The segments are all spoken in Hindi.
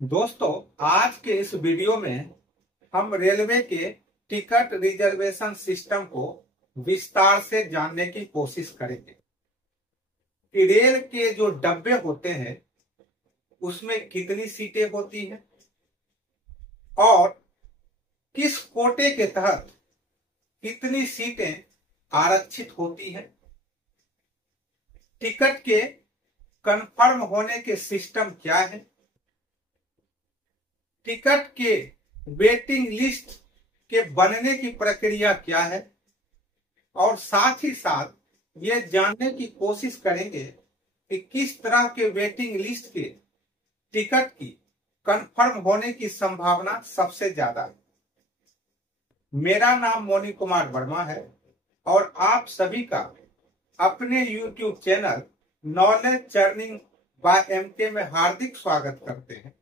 दोस्तों, आज के इस वीडियो में हम रेलवे के टिकट रिजर्वेशन सिस्टम को विस्तार से जानने की कोशिश करेंगे कि रेल के जो डब्बे होते हैं उसमें कितनी सीटें होती हैं और किस कोटे के तहत कितनी सीटें आरक्षित होती हैं। टिकट के कंफर्म होने के सिस्टम क्या है, टिकट के वेटिंग लिस्ट के बनने की प्रक्रिया क्या है और साथ ही साथ ये जानने की कोशिश करेंगे कि किस तरह के वेटिंग लिस्ट के टिकट की कंफर्म होने की संभावना सबसे ज्यादा है। मेरा नाम मोनी कुमार वर्मा है और आप सभी का अपने YouTube channel knowledge journeying by MK में हार्दिक स्वागत करते हैं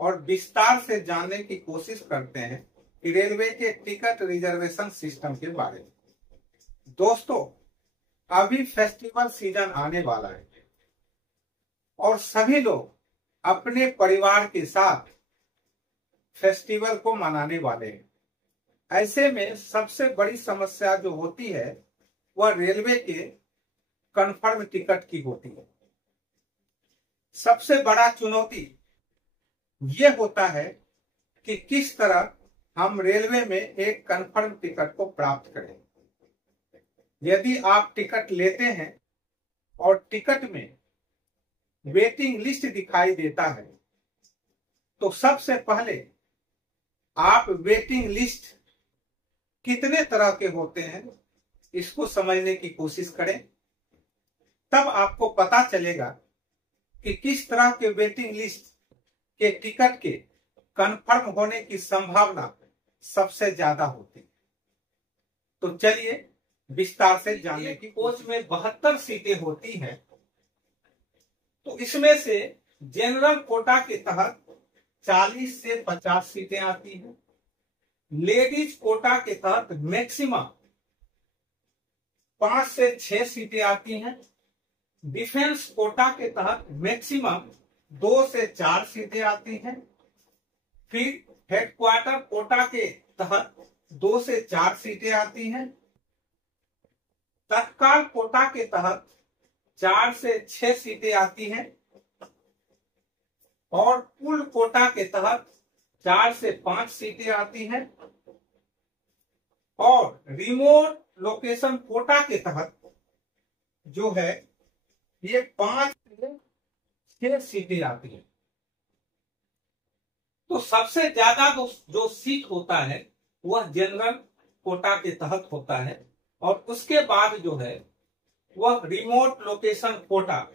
और विस्तार से जानने की कोशिश करते हैं कि रेलवे के टिकट रिजर्वेशन सिस्टम के बारे में। दोस्तों, अभी फेस्टिवल सीजन आने वाला है और सभी लोग अपने परिवार के साथ फेस्टिवल को मनाने वाले हैं। ऐसे में सबसे बड़ी समस्या जो होती है वह रेलवे के कंफर्म टिकट की होती है। सबसे बड़ा चुनौती ये होता है कि किस तरह हम रेलवे में एक कंफर्म टिकट को प्राप्त करें। यदि आप टिकट लेते हैं और टिकट में वेटिंग लिस्ट दिखाई देता है तो सबसे पहले आप वेटिंग लिस्ट कितने तरह के होते हैं इसको समझने की कोशिश करें, तब आपको पता चलेगा कि किस तरह के वेटिंग लिस्ट के टिकट के कंफर्म होने की संभावना सबसे ज्यादा होती है। तो चलिए विस्तार से जानने की। कोच में 72 सीटें होती हैं, तो इसमें से जनरल कोटा के तहत 40 से 50 सीटें आती हैं। लेडीज कोटा के तहत मैक्सिमम 5 से 6 सीटें आती हैं। डिफेंस कोटा के तहत मैक्सिमम 2 से 4 सीटें आती हैं। फिर हेडक्वार्टर कोटा के तहत 2 से 4 सीटें आती हैं। तत्काल कोटा के तहत 4 से 6 सीटें आती हैं और पुल कोटा के तहत 4 से 5 सीटें आती हैं और रिमोट लोकेशन कोटा के तहत जो है ये 5 से 6 सीटें आती हैं। तो सबसे ज्यादा जो सीट होता है वह जनरल कोटा के तहत होता है और उसके बाद जो है वह रिमोट लोकेशन कोटा,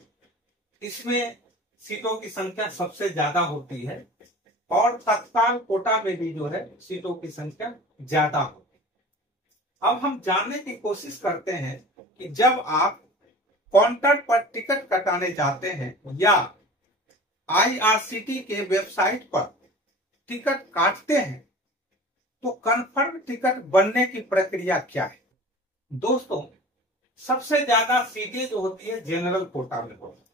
इसमें सीटों की संख्या सबसे ज्यादा होती है और तत्काल कोटा में भी जो है सीटों की संख्या ज्यादा होती है। अब हम जानने की कोशिश करते हैं कि जब आप काउंटर पर टिकट कटाने जाते हैं या IRCT के वेबसाइट पर टिकट काटते हैं तो कंफर्म टिकट बनने की प्रक्रिया क्या है। दोस्तों, सबसे ज्यादा सीटें जो होती है जनरल कोटा में होती है।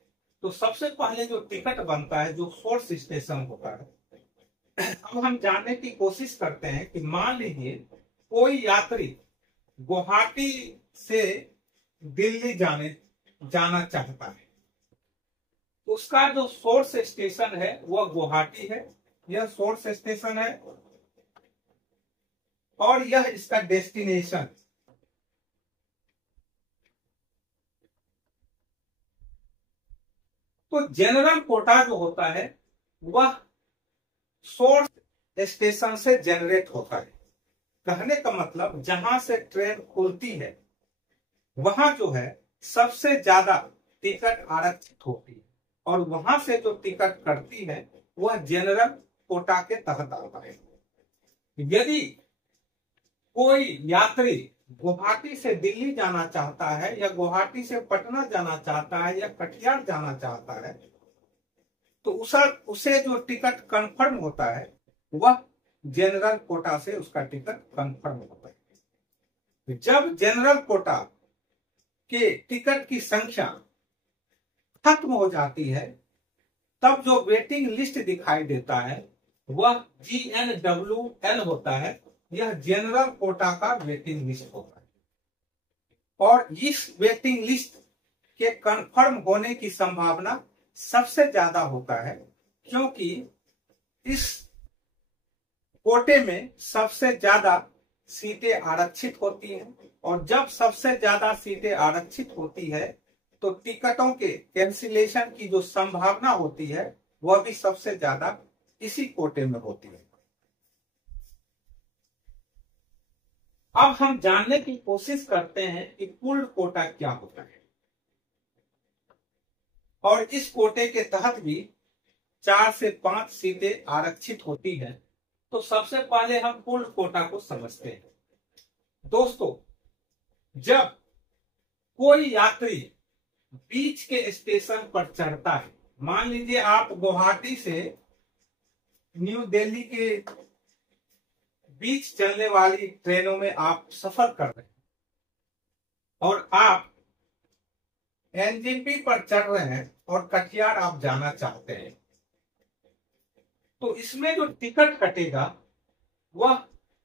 तो सबसे पहले जो टिकट बनता है जो सोर्स स्टेशन होता है। अब हम जानने की कोशिश करते हैं कि मान लीजिए कोई यात्री गुवाहाटी से दिल्ली जाना चाहता है, उसका जो सोर्स स्टेशन है वह गुवाहाटी है। यह सोर्स स्टेशन है और यह इसका डेस्टिनेशन। तो जनरल कोटा जो होता है वह सोर्स स्टेशन से जनरेट होता है। कहने का मतलब जहां से ट्रेन खुलती है वहां जो है सबसे ज्यादा टिकट आरक्षित होती है और वहां से जो टिकट कटती है वह जनरल कोटा के तहत आता है। यदि कोई यात्री गुवाहाटी से दिल्ली जाना चाहता है या गुवाहाटी से पटना जाना चाहता है या कटिहार जाना चाहता है तो उसे जो टिकट कंफर्म होता है वह जनरल कोटा से उसका टिकट कंफर्म होता है। जब जनरल कोटा के टिकट की संख्या खत्म हो जाती है तब जो वेटिंग लिस्ट दिखाई देता है वह GNWL होता है। यह जनरल कोटा का वेटिंग लिस्ट होता है और इस वेटिंग लिस्ट के कंफर्म होने की संभावना सबसे ज्यादा होता है, क्योंकि इस कोटे में सबसे ज्यादा सीटें आरक्षित होती हैं और जब सबसे ज्यादा सीटें आरक्षित होती है तो टिकटों के कैंसिलेशन की जो संभावना होती है वह भी सबसे ज्यादा इसी कोटे में होती है। अब हम जानने की कोशिश करते हैं कि पूर्ण कोटा क्या होता है और इस कोटे के तहत भी 4 से 5 सीटें आरक्षित होती है। तो सबसे पहले हम पूर्ण कोटा को समझते हैं। दोस्तों, जब कोई यात्री बीच के स्टेशन पर चढ़ता है, मान लीजिए आप गुवाहाटी से न्यू दिल्ली के बीच चलने वाली ट्रेनों में आप सफर कर रहे हैं और आप NJP पर चढ़ रहे हैं और कटिहार आप जाना चाहते हैं, तो इसमें जो टिकट कटेगा वह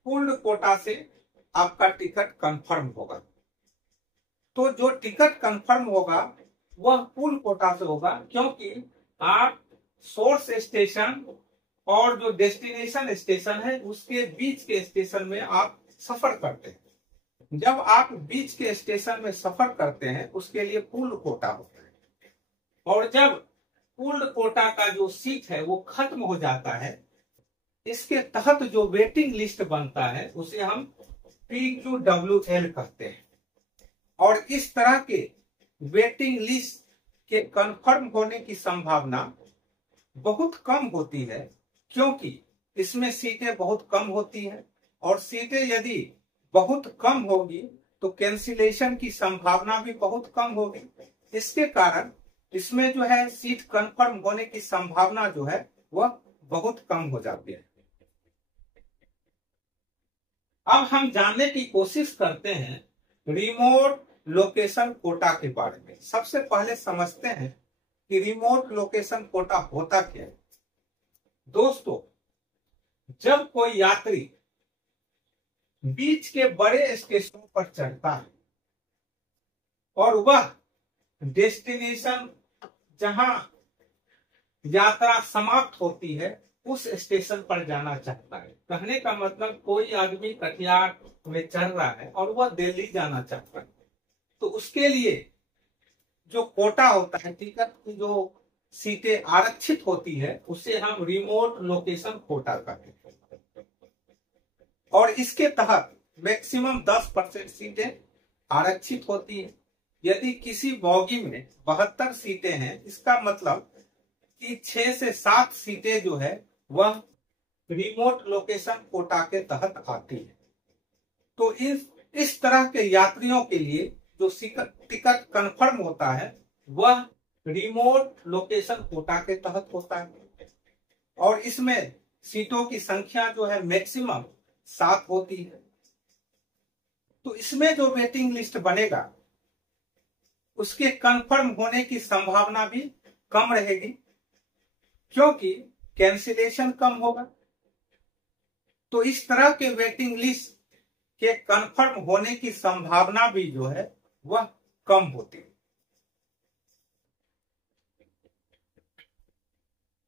पूर्ण कोटा से आपका टिकट कंफर्म होगा। तो जो टिकट कंफर्म होगा वह पूर्ण कोटा से होगा, क्योंकि आप सोर्स स्टेशन और जो डेस्टिनेशन स्टेशन है उसके बीच के स्टेशन में आप सफर करते हैं। जब आप बीच के स्टेशन में सफर करते हैं उसके लिए पूर्ण कोटा होता है और जब पूर्ण कोटा का जो सीट है वो खत्म हो जाता है, इसके तहत जो वेटिंग लिस्ट बनता है उसे हम PQWL कहते हैं। और इस तरह के वेटिंग लिस्ट के कंफर्म होने की संभावना बहुत कम होती है, क्योंकि इसमें सीटें बहुत कम होती हैं और सीटें यदि बहुत कम होगी तो कैंसिलेशन की संभावना भी बहुत कम होगी। इसके कारण इसमें जो है सीट कंफर्म होने की संभावना जो है वह बहुत कम हो जाती है। अब हम जानने की कोशिश करते हैं रिमोट लोकेशन कोटा के बारे में। सबसे पहले समझते हैं कि रिमोट लोकेशन कोटा होता क्या है। दोस्तों, जब कोई यात्री बीच के बड़े स्टेशनों पर चढ़ता है और वह डेस्टिनेशन जहां यात्रा समाप्त होती है उस स्टेशन पर जाना चाहता है, कहने का मतलब कोई आदमी कटिहार में चढ़ रहा है और वह दिल्ली जाना चाहता है, तो उसके लिए जो कोटा होता है, टिकट की जो सीटें आरक्षित होती है उसे हम रिमोट लोकेशन कोटा कहते हैं और इसके तहत मैक्सिमम 10% सीटें आरक्षित होती है। यदि किसी बोगी में 72 सीटें हैं, इसका मतलब कि 6 से 7 सीटें जो है वह रिमोट लोकेशन कोटा के तहत आती है। तो इस तरह के यात्रियों के लिए जो टिकट कंफर्म होता है वह रिमोट लोकेशन कोटा के तहत होता है और इसमें सीटों की संख्या जो है मैक्सिमम 7 होती है। तो इसमें जो वेटिंग लिस्ट बनेगा उसके कंफर्म होने की संभावना भी कम रहेगी, क्योंकि कैंसिलेशन कम होगा। तो इस तरह के वेटिंग लिस्ट के कंफर्म होने की संभावना भी जो है वह कम होती है।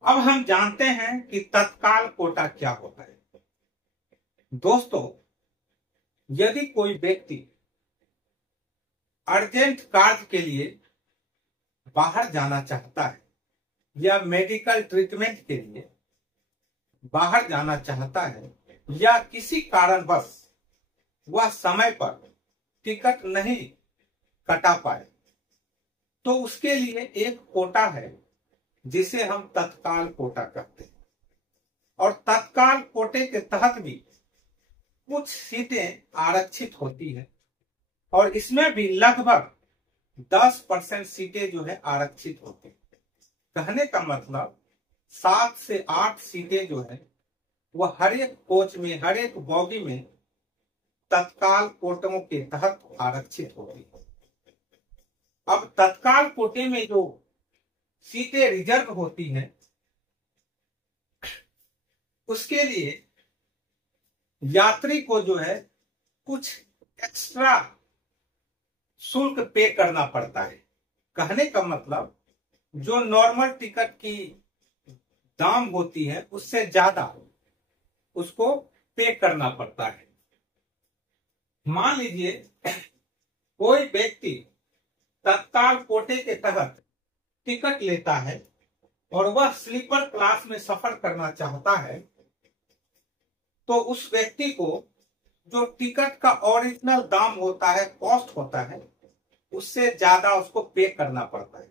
अब हम जानते हैं कि तत्काल कोटा क्या होता है। दोस्तों, यदि कोई व्यक्ति अर्जेंट कार्य के लिए बाहर जाना चाहता है या मेडिकल ट्रीटमेंट के लिए बाहर जाना चाहता है या किसी कारणवश वह समय पर टिकट नहीं कटा पाए, तो उसके लिए एक कोटा है जिसे हम तत्काल कोटा कहते हैं और तत्काल कोटे के तहत भी कुछ सीटें आरक्षित होती है और इसमें भी लगभग 10% सीटें जो है आरक्षित होती है। कहने का मतलब 7 से 8 सीटें जो है वह हर एक कोच में, हर एक बोगी में तत्काल कोटों के तहत आरक्षित होती है। अब तत्काल कोटे में जो सीटें रिजर्व होती हैं उसके लिए यात्री को जो है कुछ एक्स्ट्रा शुल्क पे करना पड़ता है। कहने का मतलब जो नॉर्मल टिकट की दाम होती है उससे ज्यादा उसको पे करना पड़ता है। मान लीजिए कोई व्यक्ति तत्काल कोटे के तहत टिकट लेता है और वह स्लीपर क्लास में सफर करना चाहता है, तो उस व्यक्ति को जो टिकट का ओरिजिनल दाम होता है, कॉस्ट होता है, उससे ज्यादा उसको पे करना पड़ता है।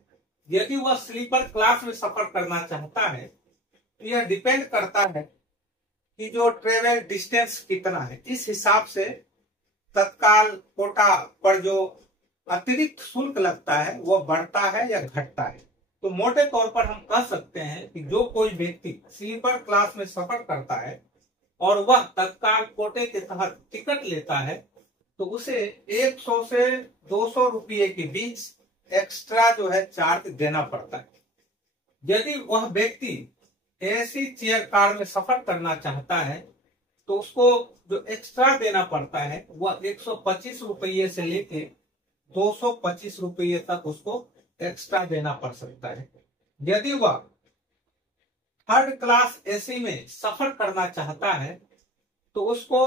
यदि वह स्लीपर क्लास में सफर करना चाहता है तो यह डिपेंड करता है कि जो ट्रेवल डिस्टेंस कितना है, इस हिसाब से तत्काल कोटा पर जो अतिरिक्त शुल्क लगता है वह बढ़ता है या घटता है। तो मोटे तौर पर हम कह सकते हैं कि जो कोई व्यक्ति स्लीपर क्लास में सफर करता है और वह तत्काल कोटे के तहत टिकट लेता है तो उसे 100 से 200 रुपये के बीच एक्स्ट्रा जो है चार्ज देना पड़ता है। यदि वह व्यक्ति एसी चेयर कार में सफर करना चाहता है तो उसको जो एक्स्ट्रा देना पड़ता है वह 125 रुपये से लेके 225 रुपये तक उसको एक्स्ट्रा देना पड़ सकता है। यदि वह थर्ड क्लास एसी में सफर करना चाहता है तो उसको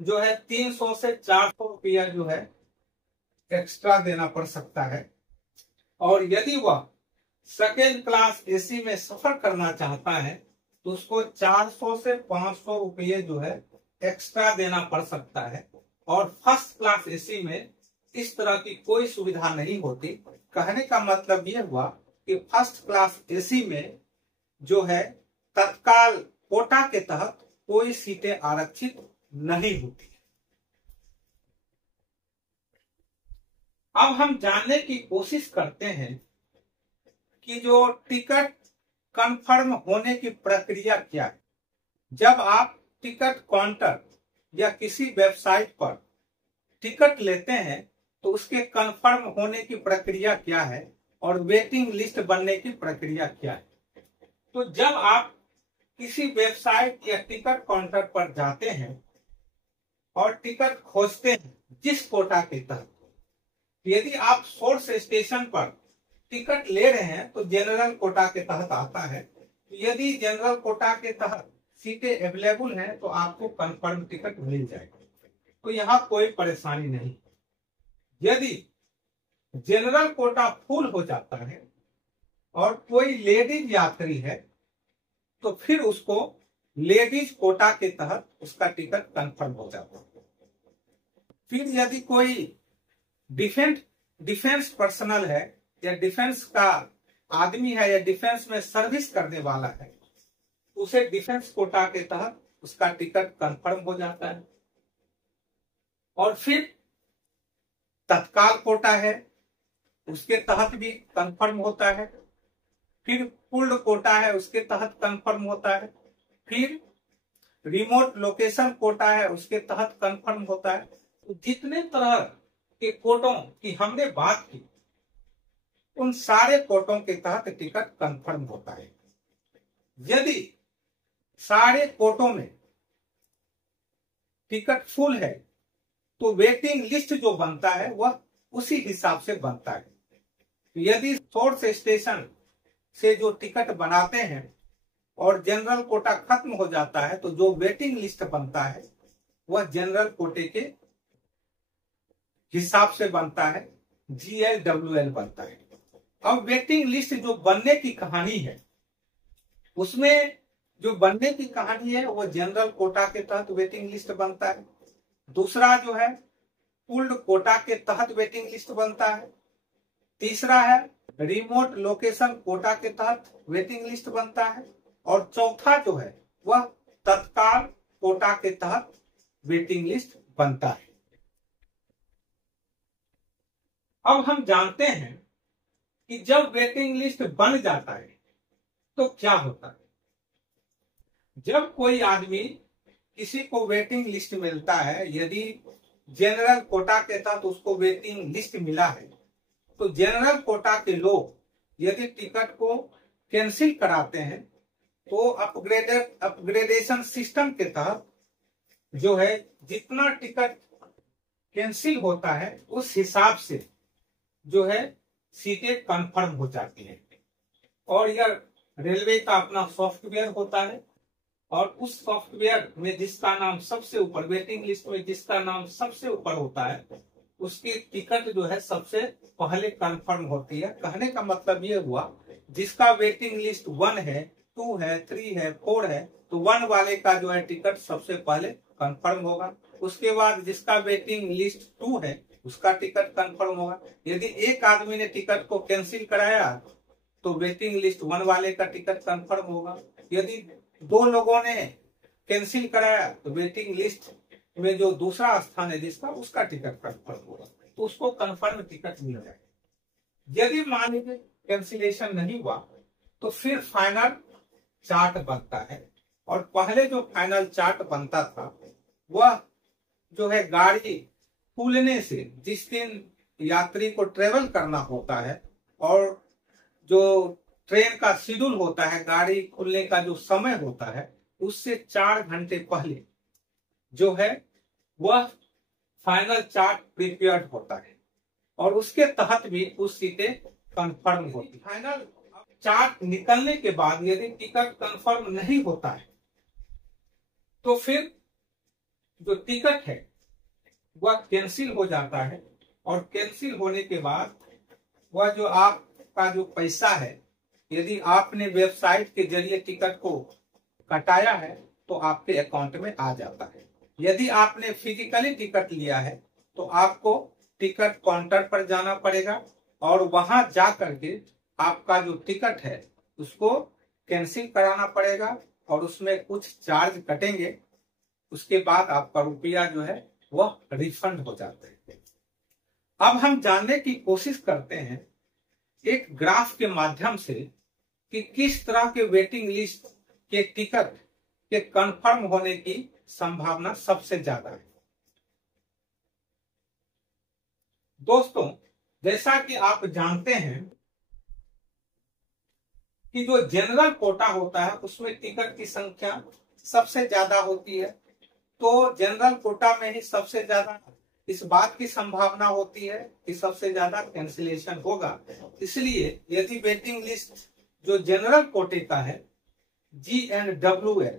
जो है 300 से 400 रुपया जो है एक्स्ट्रा देना पड़ सकता है। और यदि वह सेकेंड क्लास एसी में सफर करना चाहता है तो उसको 400 से 500 रुपये जो है एक्स्ट्रा देना पड़ सकता है। और फर्स्ट क्लास एसी में इस तरह की कोई सुविधा नहीं होती। कहने का मतलब यह हुआ कि फर्स्ट क्लास एसी में जो है तत्काल कोटा के तहत कोई सीटें आरक्षित नहीं होती। अब हम जानने की कोशिश करते हैं कि जो टिकट कंफर्म होने की प्रक्रिया क्या है। जब आप टिकट काउंटर या किसी वेबसाइट पर टिकट लेते हैं तो उसके कंफर्म होने की प्रक्रिया क्या है और वेटिंग लिस्ट बनने की प्रक्रिया क्या है। तो जब आप किसी वेबसाइट या टिकट काउंटर पर जाते हैं और टिकट खोजते हैं जिस कोटा के तहत, यदि आप सोर्स स्टेशन पर टिकट ले रहे हैं तो जनरल कोटा के तहत आता है। यदि जनरल कोटा के तहत सीटें अवेलेबल हैं तो आपको कंफर्म टिकट मिल जाएगा, तो यहाँ कोई परेशानी नहीं। यदि जनरल कोटा फुल हो जाता है और कोई लेडीज यात्री है तो फिर उसको लेडीज कोटा के तहत उसका टिकट कंफर्म हो जाता है। फिर यदि कोई डिफेंस पर्सनल है या डिफेंस का आदमी है या डिफेंस में सर्विस करने वाला है, उसे डिफेंस कोटा के तहत उसका टिकट कंफर्म हो जाता है। और फिर तत्काल कोटा है उसके तहत भी कंफर्म होता है। फिर पूर्ण कोटा है उसके तहत कंफर्म होता है। फिर रिमोट लोकेशन कोटा है उसके तहत कंफर्म होता है। तो जितने तरह के कोटों की हमने बात की उन सारे कोटों के तहत टिकट कंफर्म होता है। यदि सारे कोटों में टिकट फुल है तो वेटिंग लिस्ट जो बनता है वह उसी हिसाब से बनता है। यदि सोर्स स्टेशन से जो टिकट बनाते हैं और जनरल कोटा खत्म हो जाता है तो जो वेटिंग लिस्ट बनता है वह जनरल कोटे के हिसाब से बनता है, GLWL बनता है। अब वेटिंग लिस्ट जो बनने की कहानी है उसमें जो बनने की कहानी है वो जनरल कोटा के तहत वेटिंग लिस्ट बनता है। दूसरा जो है पूर्ण कोटा के तहत वेटिंग लिस्ट बनता है। तीसरा है रिमोट लोकेशन कोटा के तहत वेटिंग लिस्ट बनता है। और चौथा जो है वह तत्काल कोटा के तहत वेटिंग लिस्ट बनता है। अब हम जानते हैं कि जब वेटिंग लिस्ट बन जाता है तो क्या होता है। जब कोई आदमी किसी को वेटिंग लिस्ट मिलता है, यदि जनरल कोटा के तहत उसको वेटिंग लिस्ट मिला है तो जनरल कोटा के लोग यदि टिकट को कैंसिल कराते हैं तो अपग्रेडेशन सिस्टम के तहत जो है जितना टिकट कैंसिल होता है उस हिसाब से जो है सीटें कंफर्म हो जाती हैं। और यह रेलवे का अपना सॉफ्टवेयर होता है और उस सॉफ्टवेयर में जिसका नाम सबसे ऊपर, वेटिंग लिस्ट में जिसका नाम सबसे ऊपर होता है उसकी टिकट जो है सबसे पहले कंफर्म होती है। कहने का मतलब ये हुआ जिसका वेटिंग लिस्ट 1 है, 2 है, 3 है, 4 है, तो 1 वाले का जो है टिकट सबसे पहले कंफर्म होगा। उसके बाद जिसका वेटिंग लिस्ट 2 है उसका टिकट कंफर्म होगा। यदि एक आदमी ने टिकट को कैंसिल कराया तो वेटिंग लिस्ट 1 वाले का टिकट कंफर्म होगा। यदि 2 लोगों ने कैंसिल कराया तो वेटिंग लिस्ट में जो दूसरा स्थान है जिसका, उसका टिकट कंफर्म होगा, तो उसको कंफर्म टिकट मिल जाएगा। यदि मान लीजिए कैंसिलेशन नहीं हुआ तो फिर फाइनल चार्ट बनता है। और पहले जो फाइनल चार्ट बनता था वह जो है गाड़ी खुलने से, जिस दिन यात्री को ट्रेवल करना होता है और जो ट्रेन का शेड्यूल होता है, गाड़ी खुलने का जो समय होता है उससे 4 घंटे पहले जो है वह फाइनल चार्ट प्रिपेयर्ड होता है और उसके तहत भी कुछ सीटें कंफर्म होती। फाइनल चार्ट निकलने के बाद यदि टिकट कंफर्म नहीं होता है तो फिर जो टिकट है वह कैंसिल हो जाता है और कैंसिल होने के बाद वह जो आपका जो पैसा है, यदि आपने वेबसाइट के जरिए टिकट को कटाया है तो आपके अकाउंट में आ जाता है। यदि आपने फिजिकली टिकट लिया है तो आपको टिकट काउंटर पर जाना पड़ेगा और वहां जा करके आपका जो टिकट है उसको कैंसिल कराना पड़ेगा और उसमें कुछ चार्ज कटेंगे। उसके बाद आपका रुपया जो है वह रिफंड हो जाता है। अब हम जानने की कोशिश करते हैं एक ग्राफ के माध्यम से कि किस तरह के वेटिंग लिस्ट के टिकट के कंफर्म होने की संभावना सबसे ज्यादा है। दोस्तों, जैसा कि आप जानते हैं कि जो जनरल कोटा होता है उसमें टिकट की संख्या सबसे ज्यादा होती है, तो जनरल कोटा में ही सबसे ज्यादा इस बात की संभावना होती है कि सबसे ज्यादा कैंसिलेशन होगा। इसलिए यदि वेटिंग लिस्ट जो जनरल कोटे का है GNWL,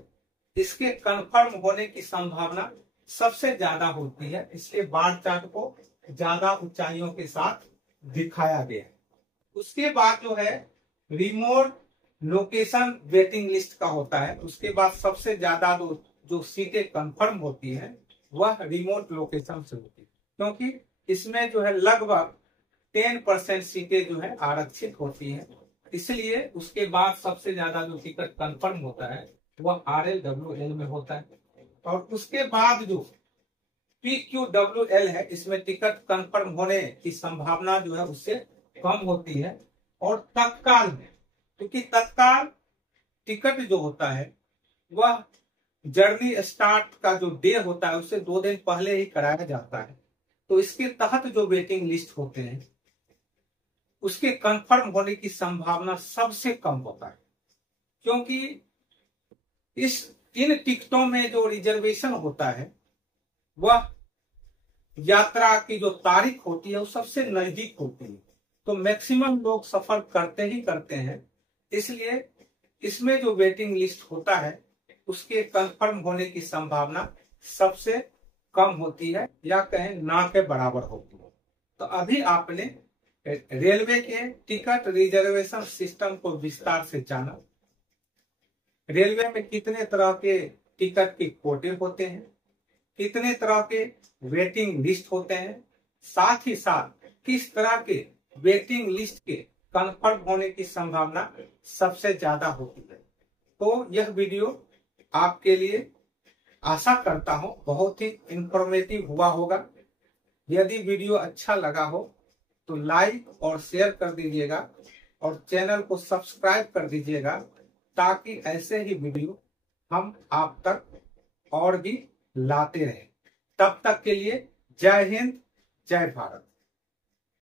इसके कंफर्म होने की संभावना सबसे ज्यादा होती है, इसलिए बार चार्ट को ज्यादा ऊंचाइयों के साथ दिखाया गया है। उसके बाद जो है रिमोट लोकेशन वेटिंग लिस्ट का होता है। उसके बाद सबसे ज्यादा जो सीटें कंफर्म होती है वह रिमोट लोकेशन से होती है, क्योंकि इसमें जो है लगभग 10% सीटें जो है आरक्षित होती हैं। इसलिए उसके बाद सबसे ज्यादा जो टिकट कंफर्म होता है वह RLWL में होता है। और उसके बाद जो PQWL है, इसमें टिकट कंफर्म होने की संभावना जो है उससे कम होती है। और तत्काल में, क्योंकि तत्काल टिकट जो होता है वह जर्नी स्टार्ट का जो डे होता है उससे 2 दिन पहले ही कराया जाता है, तो इसके तहत जो वेटिंग लिस्ट होते हैं उसके कंफर्म होने की संभावना सबसे कम होता है, क्योंकि इन टिकटों में जो रिजर्वेशन होता है वह यात्रा की जो तारीख होती है वो सबसे नजदीक होती है, तो मैक्सिमम लोग सफर करते ही करते हैं। इसलिए इसमें जो वेटिंग लिस्ट होता है उसके कंफर्म होने की संभावना सबसे कम होती है, या कहें ना के बराबर होती है। तो अभी आपने रेलवे के टिकट रिजर्वेशन सिस्टम को विस्तार से जाना। रेलवे में कितने तरह के टिकट के कोटे होते हैं, कितने तरह के वेटिंग लिस्ट होते हैं, साथ ही साथ किस तरह के वेटिंग लिस्ट के कंफर्म होने की संभावना सबसे ज्यादा होती है। तो यह वीडियो आपके लिए आशा करता हूं बहुत ही इंफॉर्मेटिव हुआ होगा। यदि वीडियो अच्छा लगा हो तो लाइक और शेयर कर दीजिएगा और चैनल को सब्सक्राइब कर दीजिएगा, ताकि ऐसे ही वीडियो हम आप तक और भी लाते रहें। तब तक के लिए जय हिंद, जय भारत।